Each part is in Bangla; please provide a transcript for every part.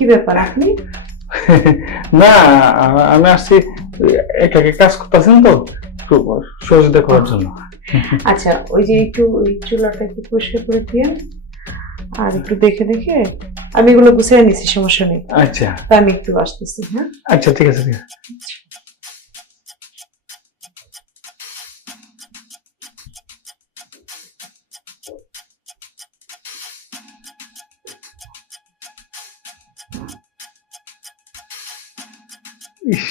কি ব্যাপার আপনি? না, আমি আসছি একাকে কাজ করতেছেন তো একটু সহযোগিতা করার জন্য। আচ্ছা, ওই যে একটু ওই চুলাটা একটু পরিষ্কার করে দিয়ে আর একটু দেখে দেখে আমি এগুলো গুছিয়ে নিছি, সমস্যা নেই। আচ্ছা তা আমি একটু আসতেছি, হ্যাঁ? আচ্ছা, ঠিক আছে ঠিক আছে। ইস,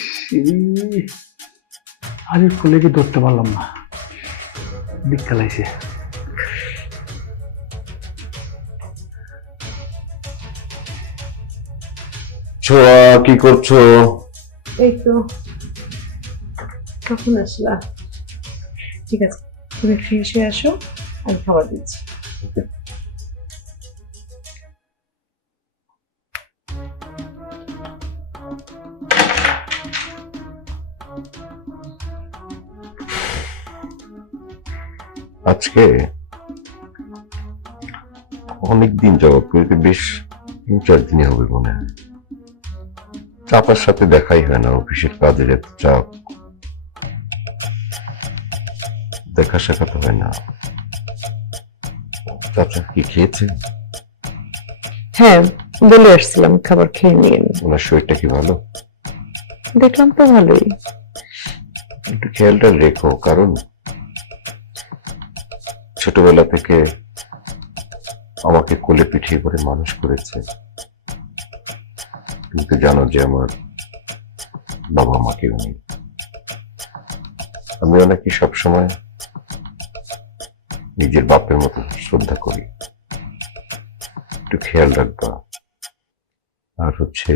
আরে ফুলে কি ধরতে পারলাম না, দিক খেলাইছে। ছোয়া, কি করছো? এই তো কখন আসলা? ঠিক আছে, তুমি ফ্রেশ হয়ে আসো, আমি খাবার দিচ্ছি। আজকে অনেকদিন যাবত, বেশ 3-4 দিনই হবে মনে হয়, চাপার সাথে দেখাই হয় না। অফিসের কাজের এত চাপ, দেখা সাক্ষাৎ হয় না। চাচা কি খেয়েছে? হ্যাঁ, বলে আসছিলাম খাবার খেয়ে নিয়ে। ওনার শরীরটা কি ভালো? দেখলাম তো ভালোই। একটু খেয়ালটা রেখো, কারণ ছোটবেলা থেকে আমাকে কোলে পিঠিয়ে করে মানুষ করেছে। কিন্তু জানো যে আমার বাবা মা কেউ নেই। আমি ওনাকে সবসময় নিজের বাপের মতো শ্রদ্ধা করি। একটু খেয়াল রাখবা। আর হচ্ছে,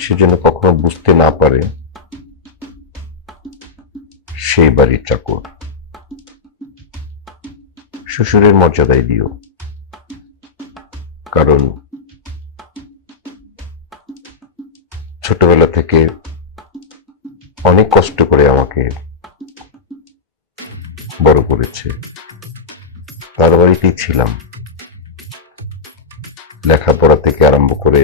সে যেন কখনো বুঝতে না পারে সেই বাড়ির চাকর। শ্বশুরের মর্যাদায় দিও, কারণ ছোটবেলা থেকে অনেক কষ্ট করে আমাকে বড় করেছে। তার বাড়িতেই ছিলাম, লেখাপড়া থেকে আরম্ভ করে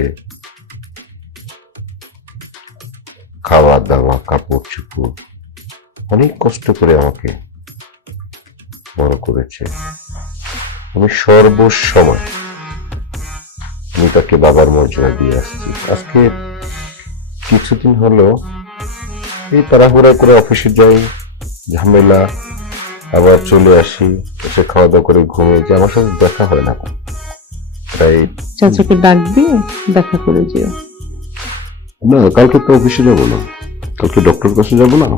খাওয়া দাওয়া, কাপড় চোপড়, অনেক কষ্ট করে আমাকে বড় করেছে। আমি সর্বসময় আমি তাকে বাবার মর্যাদা দিয়ে আসছি। আজকে কিছুদিন হলো এই তাড়াহুড়া করে অফিসে যাই, ঝামেলা, আবার চলে আসি, এসে খাওয়া দাওয়া করে ঘুমিয়ে যাই। আমার সাথে দেখা হয় না, তাই চাচাকে ডাক দিয়ে দেখা করে যেও। না, কালকে তো অফিসে যাবো না, কালকে ডক্টর কাছে যাবো না।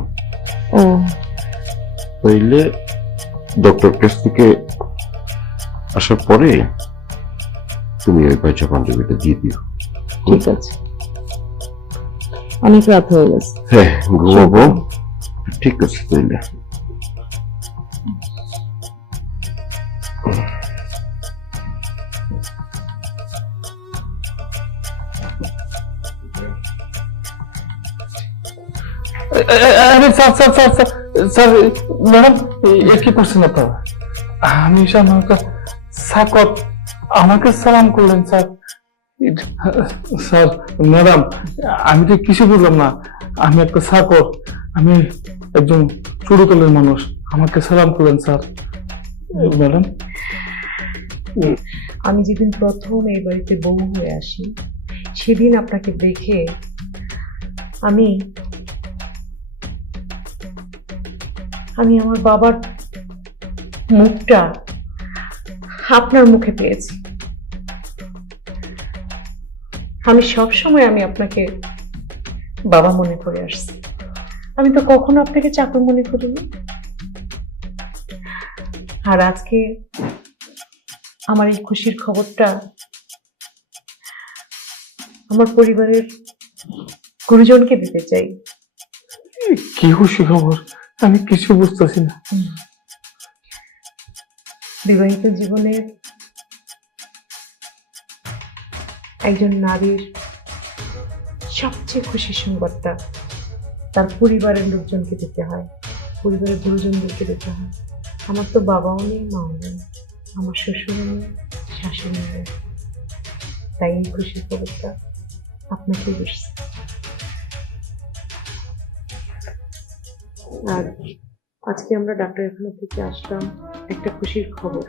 ও, তাইলে ডক্টর কাছ থেকে আসার পরে তুমি ওই পয়সা পাঞ্জাবিটা দিয়ে দিও। ঠিক আছে। অনেক রাত হয়ে গেছে। হ্যাঁ, ঘুমাবো। ঠিক আছে তাইলে। আরে sir sir sir sir sir, madam এ কি করছেন আপনারা? আমি আমাকে সাকত আমাকে সালাম করলেন স্যার। স্যার ম্যাডাম, আমি তো কিছু বুঝলাম না। আমি একটা সাকর, আমি একজন চুরুতলের মানুষ, আমাকে সালাম করলেন স্যার। ম্যাডাম, আমি যেদিন প্রথম এই বাড়িতে বউ হয়ে আসি, সেদিন আপনাকে দেখে আমি আমি আমার বাবার মুখটা আপনার মুখে পেয়েছি। আমি সব সময় আমি আপনাকে বাবা মনে করে আসছি। আমি তো কখনো আপনাকে চাকর মনে করিনি। আর আজকে আমার এই খুশির খবরটা আমার পরিবারের গুরুজনকে দিতে চাই। কি খুশি খবর, আমি কিছু বুঝতেছি না। বিবাহিত জীবনের একজন নারীর সবচেয়ে খুশির সংবাদটা তার পরিবারের লোকজনকে দিতে হয়, পরিবারের গুরুজনদেরকে দিতে হয়। আমার তো বাবাও নেই, মাও নেই, আমার শ্বশুরও নেই, শাশুড়ি নেই। তাই এই খুশির খবরটা আপনাকে বসছে। আর আজকে আমরা ডাক্তারখানা থেকে আসলাম একটা খুশির খবর,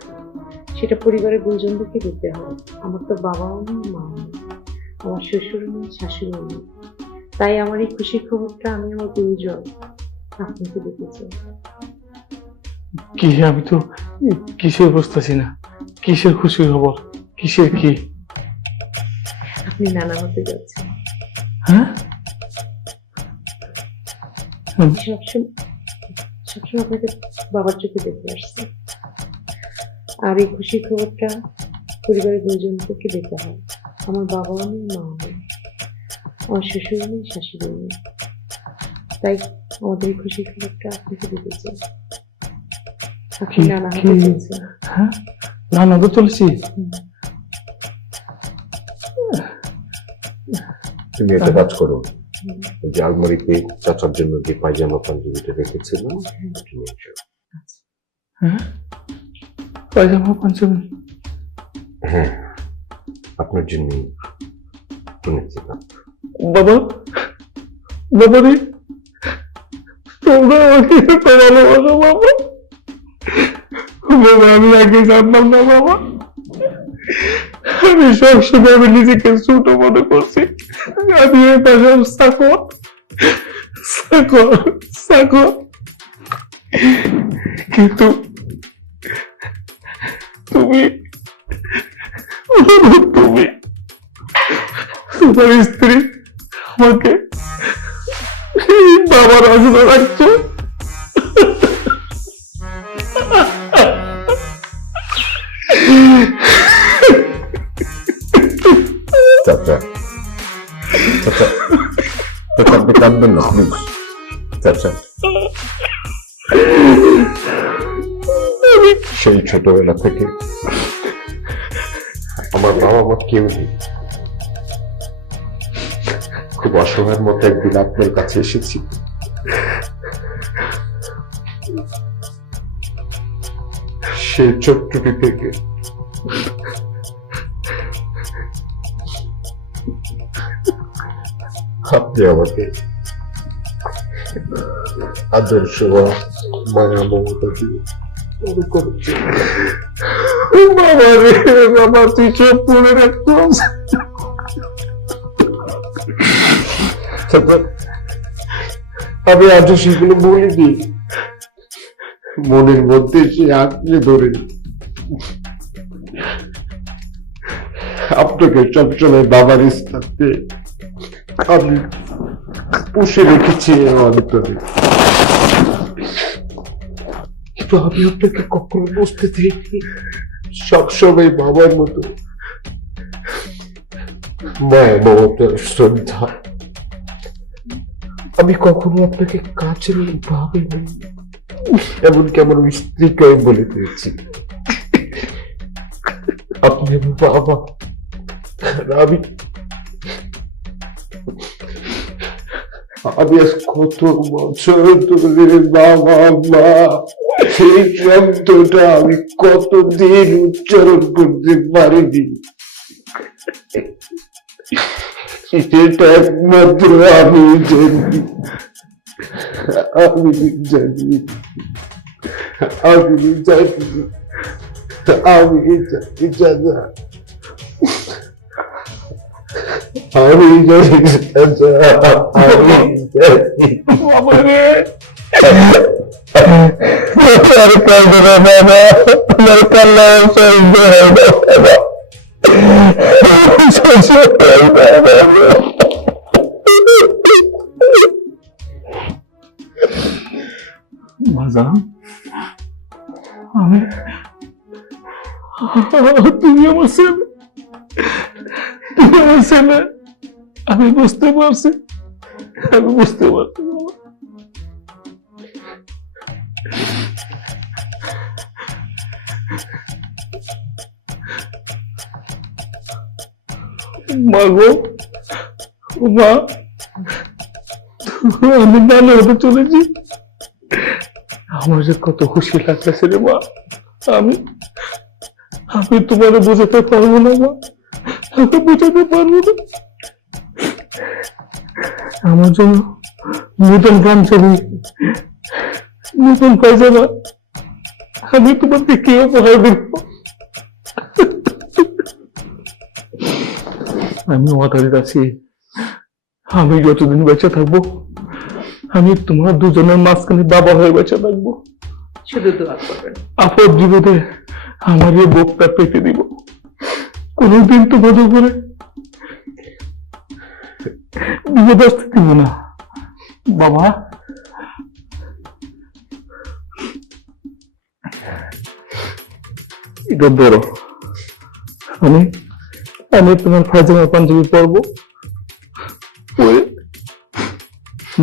সেটা পরিবারের গুরুজনদেরকে দিতে হয়। আমার তো বাবাও নেই, মাও নেই, আমার শ্বশুর নেই, শাশুড়িও নেই। তাই আমার এই খুশির খবরটা আমি আমার গুরুজন আপনাকে দিতে চাই। কি, আমি তো কিসের বুঝতেছি না, কিসের খুশি খবর, কিসের কি? আপনি নানা হতে যাচ্ছেন। হ্যাঁ? সবসময় সবসময় আপনাকে বাবার চোখে দেখে আসছে। আর এই খুশির খবরটা পরিবারের গুরুজনদেরকে দিতে হয়। আমার বাবাও নেই, মাও নেই, আমার শ্বশুর নেই, শাশুড়ি নেই। তাই আমাদের এই খুশির খবরটা আপনাকে দিতে চাই। আপনি নানা হতে চাচ্ছেন। হ্যাঁ, না না তো চলেছি। তুমি একটা কাজ করো, ওই যে আলমারিতে চাচার জন্য যে পায়জামা পাঞ্জাবিটা রেখেছিলাম ওটা নিয়ে এসো। হ্যাঁ, পায়জামা পাঞ্জাবি? হ্যাঁ, আপনার জন্য কিনেছিলাম। বাবা, বাবা রে, তোমরা আমাকে এত ভালোবাসো বাবা। বাবা, আমি আগে জানতাম না বাবা। আমি সবসময় আমি নিজেকে ছোট মনে করছি। আমি এই পাশে চাকর চাকর চাকর, কিন্তু তুমি তুমি তোমার স্ত্রী আমাকে বাবার আগ্রহ রাখছো। চাচা, চাচা, চাচা, আপনি কাঁদবেন না প্লিজ। চাচা, সেই ছোটবেলা থেকে আমার বাবা মা কেউ নেই। খুব অসহায়ের মতো একদিন আপনার কাছে এসেছি। সেই ছোট্টটি থেকে আপনি আমাকে আদর্শ মায়া মমতা দিয়ে বড় করেছেন। বাবা রে বাবা, তুই চোখ পড়ে রাখতো। আমি আজও সেগুলো বলিনি, মনের মধ্যে সে আঁকড়ে ধরে আপনাকে সবসময় বাবার স্থানে আমি পুষে রেখেছি অন্তরে। কিন্তু আমি আপনাকে কখনো বুঝতে দিইনি সবসময় বাবার মতো মায়া মমতা শ্রদ্ধা। আমি কখনো আপনাকে কাছের ভাবিনি, এমনকি আমার স্ত্রীকে আমি বলে দিয়েছি আপনি আমার বাবা। আমি আজ কত বছর ধরে বাবা মা সেই শব্দটা আমি কতদিন উচ্চারণ করতে পারিনি। সেটা একমাত্র আমি জানি, আমি জানি, আমি জানি, আমি জানি দাদা, আমি জানি দাদা, আমি জানি। বাবা রে, বাজান, আমি তুমি আমার ছেলে, তুমি আমার ছেলে। আমি বুঝতে পারছি, আমি বুঝতে পারছি বাবা। মা গো, মা, আমি নানা হতে চলেছি। আমার যে কত খুশি লাগতেছে রে মা। আমি আমি তোমার বোঝাতে পারবো না মা, আমি বোঝাতে পারবো না। আমার জন্য নতুন পাঞ্জাবি, নতুন পায়জামা আমি তোমাকে কি উপহার দেব? আমি ওয়াদারিত আছি, আমি যতদিন বেঁচে থাকবো আমি তোমার দুজনের মাঝখানে বাবা হয়ে বেঁচে থাকবো। শুধু দোয়া করবেন। আপদ বিপদে আমার এই বুকটা পেতে দিব, কোনোদিন তোমাদের উপরে বিপদ আসতে দিব না বাবা। এটা ধরো, আমি আমি তোমার ফায়জামা পাঞ্জাবি পরবো, পরে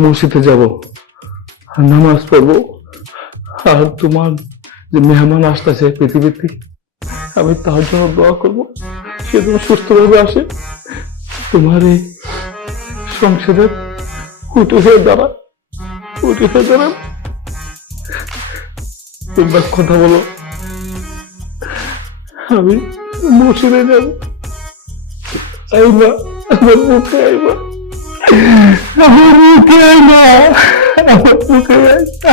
মসজিদে যাব, নামাজ পড়বো, আর তোমার যে মেহমান আসতেছে পৃথিবীতে আমি তার জন্য দোয়া করবো, সে যেন সুস্থভাবে আসে, তোমার এই সংসারের উঠে হয়ে দাঁড়া, উঠে হয়ে দাঁড়া। তোমরা কথা বলো, আমি মসজিদে যাব। আইবা, আমার মুখে আইবা, আমার মুখে আইবা, আমার মুখে আইবা।